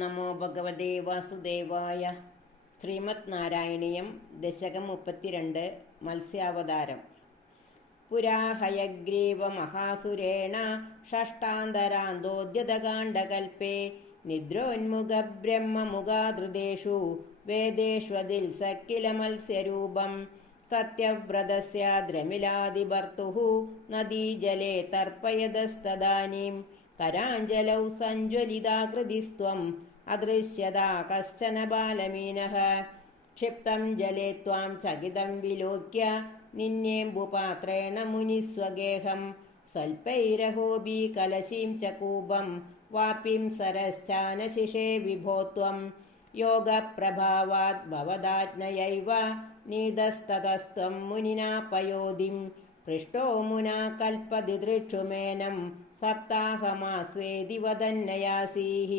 നമോ ഭഗവതേ വാസുദേവായ. ശ്രീമദ് നാരായണീയം ദശകം 32 മത്സ്യാവതാരം. പുരാ ഹയഗ്രീവ മഹാസുരേണ ഷഷ്ടാന്തരാന്തോദ്യതകാണ്ഡകൽപേ നിദ്രോന്മുഖ ബ്രഹ്മമുഖാധൃതേഷു വേദേഷ്വതിൽ സക്കില മത്സ്യരൂപം സത്യവ്രതസ്യ ദ്രമിലാദിഭർത്തുഃ നദീജലേ തർപ്പയതസ്തദാനീം കരാഞ്ജലൗ സഞ്ജ്വലിതാകൃതിസ്ത്വം അദൃശ്യതാ കശ്ചന ബാലമീനഃ ക്ഷിപ്തം ജലേ ത്വാം ചകിതം വിലോക്യ നിന്നേംബുപാത്രേണ മുനിസ്വഗേഹം സ്വൽപൈരഹോബി കലശീം ച കൂപം വാപിം സരശ്ചാനശിഷേ വിഭോ ത്വം യോഗപ്രഭാവാത് ഭവദാജ്ഞയൈവ നീതസ്തതസ്ത്വം മുനിനാ പയോധിം പൃഷ്ടോ മുനാ കൽപ്പദിദൃക്ഷുമേനം സപ്താഹമാസ്വേതി വദന്നയാസീഃ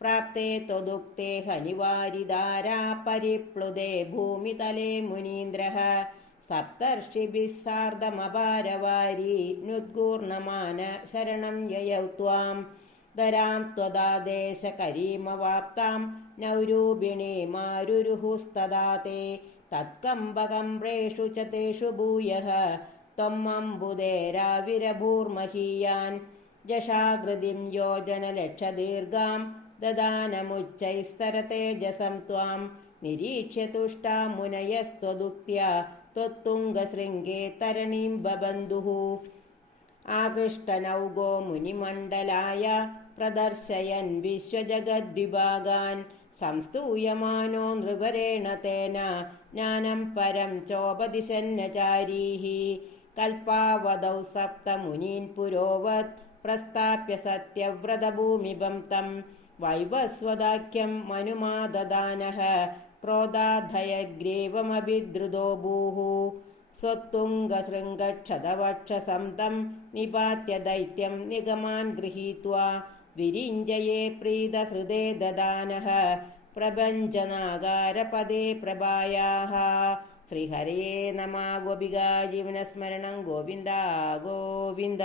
പ്രാപ്തേ ത്വദുക്തേ ഹനിവാരിധാരാ പരിപ്ലുതേ ഭൂമിതലേ മുനീന്ദ്രഃ സപ്തർഷിഭിः സാർദ്ധമപാരവാരി നുദ്ഗൂർണമാന ശരണം യയൗ ത്വാം ധരാം ത്വദാദേശകരീമവാപ്താം നൗരൂപിണീമാരുരുഹുസ്തദാ തേ തത്കമ്പകമ്പ്രേഷു ച തേഷു ഭൂയഃ ത്വം അംബുധേരാവിരഭൂർമഹീയാൻ ജഷാകൃതിം യോജനലക്ഷദീർഘാം ദദാനമുച്ചൈസ്തരതേജസം ത്വാം നിരീക്ഷ്യ തുഷ്ടാ മുനയസ്ത്വദുക്ത്യാ ത്വത്തുംഗശൃംഗേ തരണീം ബബന്ധുഃ ആകൃഷ്ടനൗഗോ മുനിമണ്ഡലായ പ്രദർശയൻ വിശ്വജഗദ്വിഭാഗാൻ സംസ്തൂയമാനോ നൃപരേണ തേന ജ്ഞാനം പരം ചോപദിശന്നചാരീഃ കൽപ്പാവതൗ സപ്തമുനീൻ പുരോവത് പ്രസ്ഥാപ്യ സത്യവ്രതഭൂമിപം തം വൈവസ്വദാഖ്യം മനുമാദദാനഃ ക്രോധാധയഗ്രീവമഭിദ്രുതോ ഭൂഃ സ്വത്തുംഗശൃംഗക്ഷതവക്ഷസം തം നിപാത്യ ദൈത്യം നിഗമാൻ ഗൃഹീത്വാ വിരിഞ്ജയേ പ്രീതഹൃദേ ദദാനഃ പ്രഭഞ്ജനാകാരപദേ പ്രഭായാഃ. ശ്രീഹരയേ നമഃ. ഗോപികാ ജീവനസ്മരണം. ഗോവിന്ദ ഗോവിന്ദ.